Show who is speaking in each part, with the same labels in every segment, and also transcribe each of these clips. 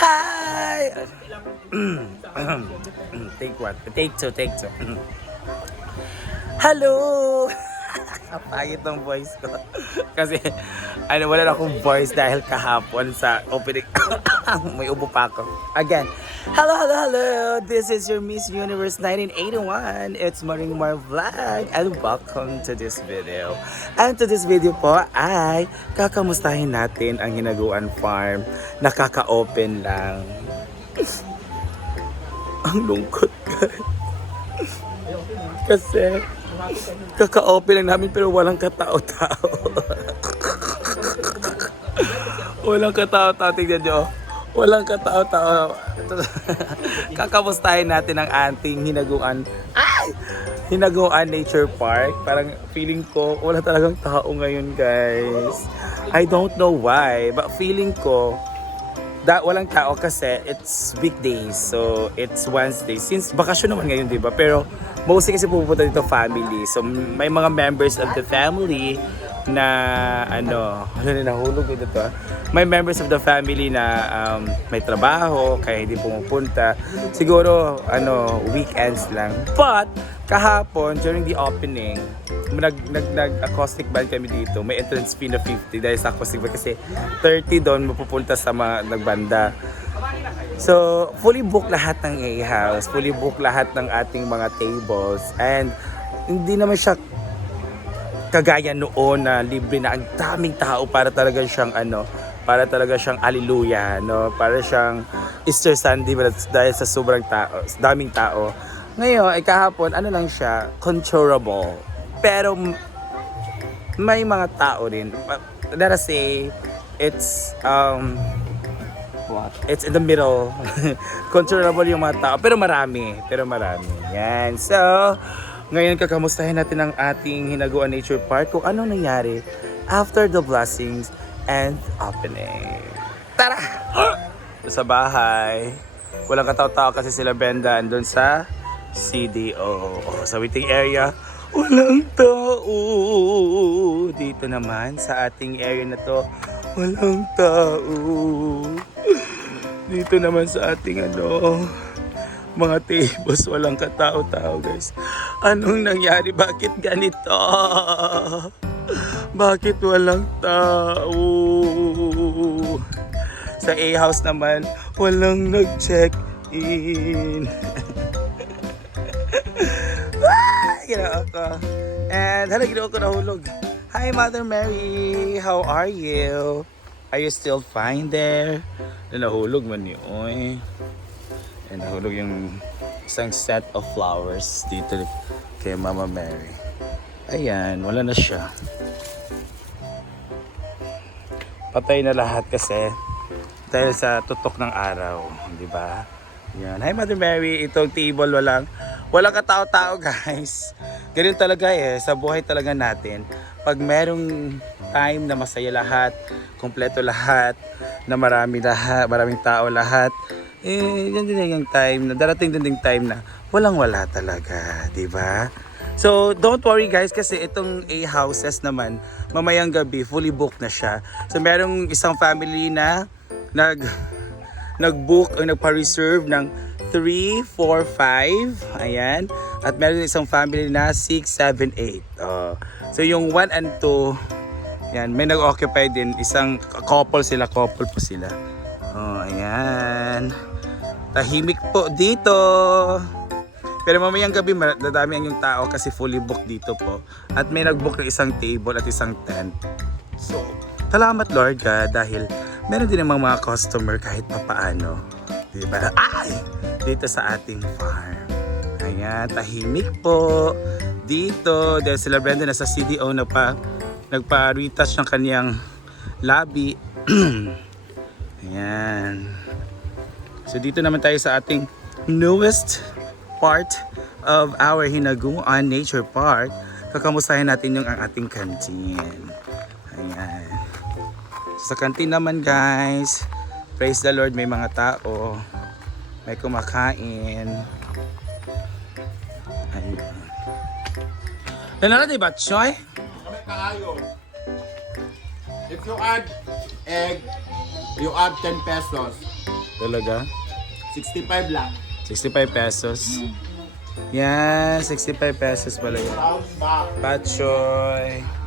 Speaker 1: Hi! take what? Take two, take two. Hello! Ang pangit ng voice ko. Kasi, ano, wala na akong voice dahil kahapon sa opening. May ubo pa ako. Again, hello, hello, hello! This is your Miss Universe 1981. It's Maring Mar Vlog and welcome to this video. And to this video po ay kakamustahin natin ang Hinaguan Farm. Nakaka-open lang. ang lungkot guys. Kasi, kaka-open lang namin pero walang katao-tao. walang katao-tao. Tingnan nyo. Walang katao-tao. Kakamustahin natin ang anting hinaguan. Ay! Hinaguan Nature Park. Parang feeling ko, wala talagang tao ngayon, guys. I don't know why, but feeling ko, da walang tao kasi it's weekdays. So, it's Wednesday. Since bakasyon naman ngayon, di ba? Pero, mostly kasi pupunta dito family. So, may mga members of the family na, ano, ano na nahulog dito to. ah. May members of the family na um, may trabaho, kaya hindi pumupunta. Siguro, ano, weekends lang. But, kahapon, during the opening, nag, nag, nag acoustic band kami dito. May entrance fee na 50 dahil sa acoustic band kasi 30 doon mapupunta sa mga nagbanda. So, fully book lahat ng A-house, fully book lahat ng ating mga tables and hindi naman siya kagaya noon na libre na ang daming tao para talaga siyang ano, para talaga siyang aliluya, no? Para siyang Easter Sunday dahil sa sobrang tao, daming tao. Ngayon, ay kahapon, ano lang siya, controllable. Pero may mga tao. Uh, Let us say, it's um, What? It's in the middle. Controllable yung mga tao. Pero marami. Pero marami. Yan. So, ngayon kakamustahin natin ang ating Hinaguan Nature Park kung anong nangyari after the blessings and opening. Tara! Sa bahay. Walang kataw-tao kasi sila Benda andun sa CDO. Oh, sa waiting area. Walang tao. Dito naman sa ating area na to. Walang tao. Dito naman sa ating ano, mga tables, walang katao-tao guys. Anong nangyari? Bakit ganito? Bakit walang tao? Sa A-house naman, walang nag-check-in. ah, ginawa ko. And hala, ginawa ko nahulog. Hi, Mother Mary. How are you? Are you still fine there? Na nahulog man ni Oy. And nahulog yung isang set of flowers dito kay Mama Mary. Ayan, wala na siya. Patay na lahat kasi dahil sa tutok ng araw, di ba? Yan. Hi Mother Mary, itong table walang walang katao-tao guys. Ganun talaga eh, sa buhay talaga natin. Pag merong time na masaya lahat, kumpleto lahat, na marami lahat, maraming tao lahat, eh, yan din yung time na, darating din yung time na walang wala talaga, di ba? So, don't worry guys kasi itong A houses naman, mamayang gabi, fully booked na siya. So, merong isang family na nag nag-book o nagpa-reserve ng 3, 4, 5. Ayan. At meron isang family na 6, 7, 8. Oh. So, yung 1 and 2, yan, may nag-occupy din. Isang couple sila, couple po sila. Oh, ayan. Tahimik po dito. Pero mamayang gabi, dadami ang yung tao kasi fully booked dito po. At may nag-book ng isang table at isang tent. So, salamat Lord God dahil meron din namang mga customer kahit papaano. Di ba? Ay! Dito sa ating farm. Ayan, tahimik po. Dito, dahil sila Brenda nasa CDO na pa, nagpa-retouch ng kaniyang lobby. Ayan. So dito naman tayo sa ating newest part of our Hinaguan Nature Park. Kakamustahin natin yung ang ating canteen. Sa canteen naman guys, praise the Lord may mga tao. May kumakain. Ayan. Ano na diba, Choy? Kami kaayo.
Speaker 2: If you add egg, you add 10 pesos. Talaga? 65 lang.
Speaker 1: 65 pesos. Yan, 65 pesos pala yun. Batchoy.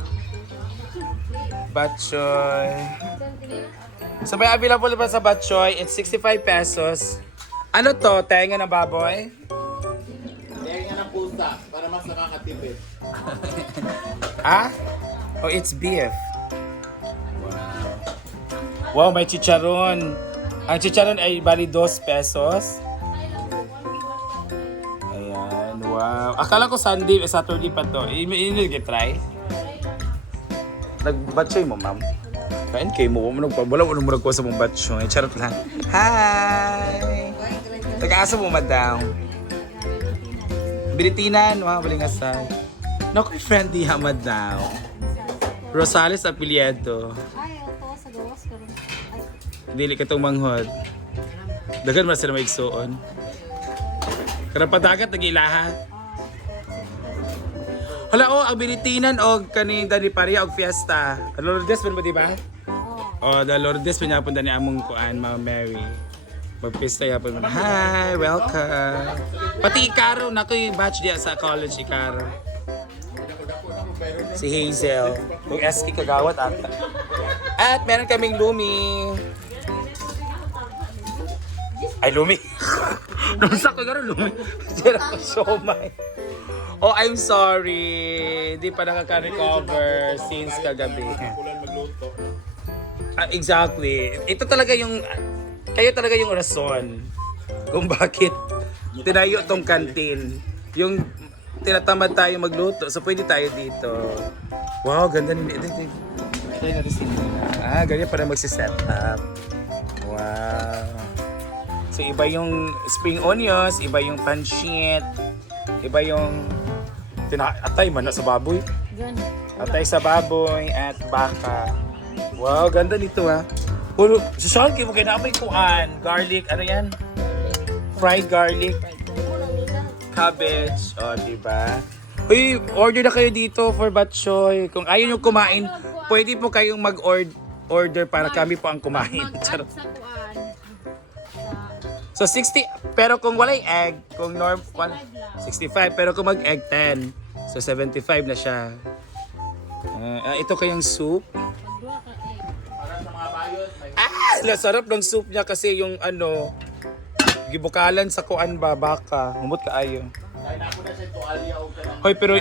Speaker 1: Batchoy. So may available ba sa Batchoy? It's 65 pesos. Ano to? Tenga ng baboy?
Speaker 2: Kaya nga ng pusa para mas nakakatipid.
Speaker 1: Ah? Oh, it's beef. Wow, may chicharon. Ang chicharon ay bali 2 pesos. Ayan, wow. Akala ko Sunday, eh, Saturday pa to. Ini get try. Nagbatchoy mo, ma'am. Kain kay mo, mo nagpabala mo nung murag ko sa mong batchoy. Charot lang. Hi! Taga-asa mo, madam. Biritinan, wow, baling asay. Naku, friendly ha, madam. Rosales Apelyedo. Ay, opo, sa gawas ka rin. Dili ka itong manghod. Dagan man sila maigsuon. Karang padagat, nagilaha. Hala, oh, ang binitinan o kaning Dani Paria og fiesta. Lourdes man ba, di ba? oo. Oh, the Lourdes pa niya ni among kuan, Mama Mary. Magpista yapon mo. Hi, welcome. Pati Ikaro, na yung batch diya sa college, Ikaro. Si Hazel. Kung SK kagawat ata. At meron kaming Lumi. Ay, Lumi. Nung sa ko garo, Lumi. Tira ko siomay. Oh, I'm sorry. Di pa nakaka-recover since kagabi. Magluto. Ah, exactly. Ito talaga yung kayo talaga yung rason kung bakit tinayo tong kantin. Yung tinatamad tayo magluto. So pwede tayo dito. Wow, ganda ni ito. ito. Nina. Ah, ganyan para magsiset up. Wow. So iba yung spring onions, iba yung pancit, iba yung atay man na sa baboy. Ganun. Atay sa baboy at baka. Wow, ganda nito ha. Ulo, sa Sean, kayo mo kinamay kuan. Garlic, ano yan? Fried garlic, cabbage. O, di ba? Uy, order na kayo dito for batchoy. Kung ayaw nyo kumain, pwede po kayong mag-order order para kami po ang kumain. Charot. So 60, pero kung walay egg, kung norm, wal- 65, pero kung mag-egg 10, so 75 na siya. Ah, ito kayang soup. Ah, sarap ng soup niya kasi yung ano, gibukalan sa kuan ba baka. Humot ka ayo. Hoy pero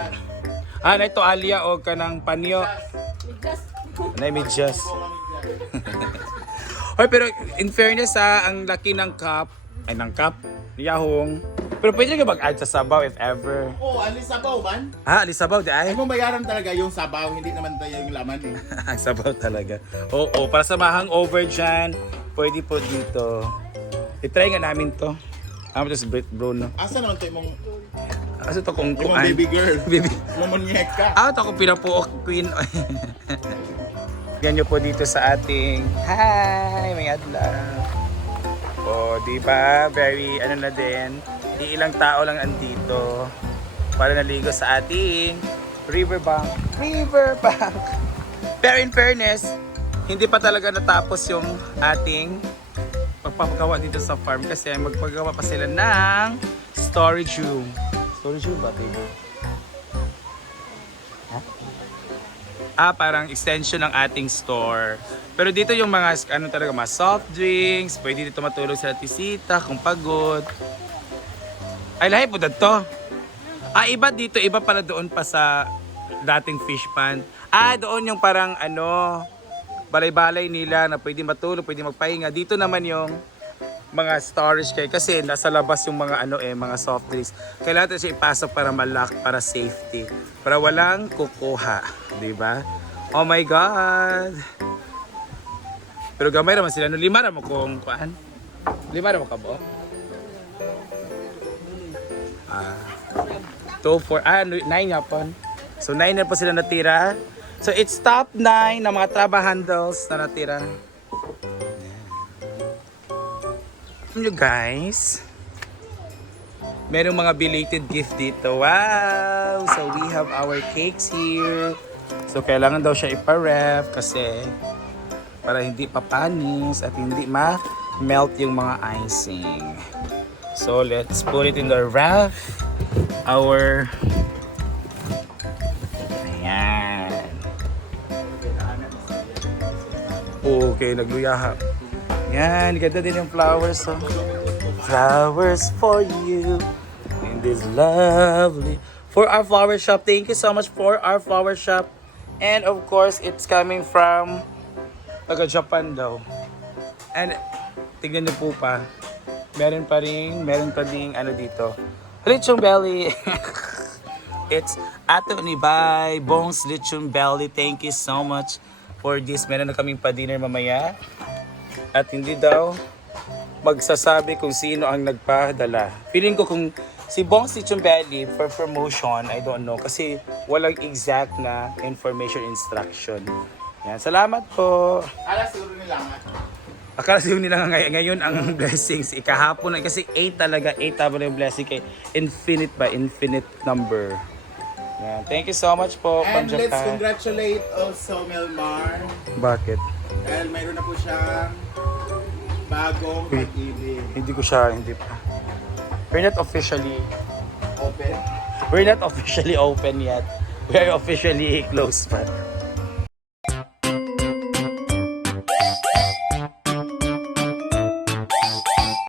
Speaker 1: ah na ito alia o kanang panyo. Bigas. Na medyas. Hoy pero in fairness ha, ang laki ng cup ay ng cup yahong. Pero pwede ka mag-add sa sabaw if ever.
Speaker 2: Oo, oh, alis sabaw man.
Speaker 1: Ah, ali sabaw di ay. Ay
Speaker 2: mo bayaran talaga yung sabaw, hindi naman tayo yung laman eh.
Speaker 1: Ang sabaw talaga. Oo, para sa mahang over dyan, pwede po dito. I-try nga namin to. Ano to si Brit Bruno?
Speaker 2: Asa naman to yung
Speaker 1: Kasi to kung yung kuan.
Speaker 2: baby girl? Baby. Yung munyeka.
Speaker 1: Ah, ito ako pinapuok queen. Yan nyo po dito sa ating Hi! May adlaw. O, di ba? Very, ano na din. Di ilang tao lang andito para naligo sa ating riverbank. Riverbank! Pero in fairness, hindi pa talaga natapos yung ating pagpapagawa dito sa farm kasi magpagawa pa sila ng storage room. Storage room ba, baby? Ah, parang extension ng ating store. Pero dito yung mga, ano talaga, mga soft drinks, pwede dito matulog sa tisita kung pagod. Ay, lahi po to. Ah, iba dito, iba pala doon pa sa dating fish pond. Ah, doon yung parang ano, balay-balay nila na pwede matulog, pwede magpahinga. Dito naman yung mga storage kay kasi nasa labas yung mga ano eh mga soft drinks. Kailangan siya ipasok para malak para safety. Para walang kukuha, 'di ba? Oh my god. Pero gamay naman sila no lima mo kung kuan. Lima mo ka bo? Ah. Two, four, ah, nine yapon. So nine na po sila natira. So it's top nine na mga traba handles na natira. You guys. Merong mga belated gift dito. Wow! So we have our cakes here. So kailangan daw siya ipa-ref kasi para hindi papanis at hindi ma melt yung mga icing. So let's put it in the wrap. Our Ayan. Okay, nagluyaha. Yan, ganda din yung flowers. Oh. Flowers for you in this lovely for our flower shop. Thank you so much for our flower shop. And of course, it's coming from taga Japan daw. And tignan niyo po pa. Meron pa rin, meron pa ding ano dito. Lechong belly. It's Ato Nibay, Bones Lechon Belly. Thank you so much for this. Meron na kaming pa-dinner mamaya. At hindi daw magsasabi kung sino ang nagpadala. Feeling ko kung si Bones Lechon Belly for promotion, I don't know. Kasi walang exact na information instruction. Yan. Salamat po. Alas siguro nila nga. Akala siguro nila nga ngay- ngayon ang blessings. Ikahapon na kasi 8 talaga. 8 tama na yung blessing kay infinite ba? Infinite number. Yan. Thank you so much po And let's congratulate also Melmar. Bakit? Dahil mayroon na po siyang bagong Uy. pag-ibig. Hindi ko siya, hindi pa. We're not officially, Open. we're not officially open yet. We are officially closed pa.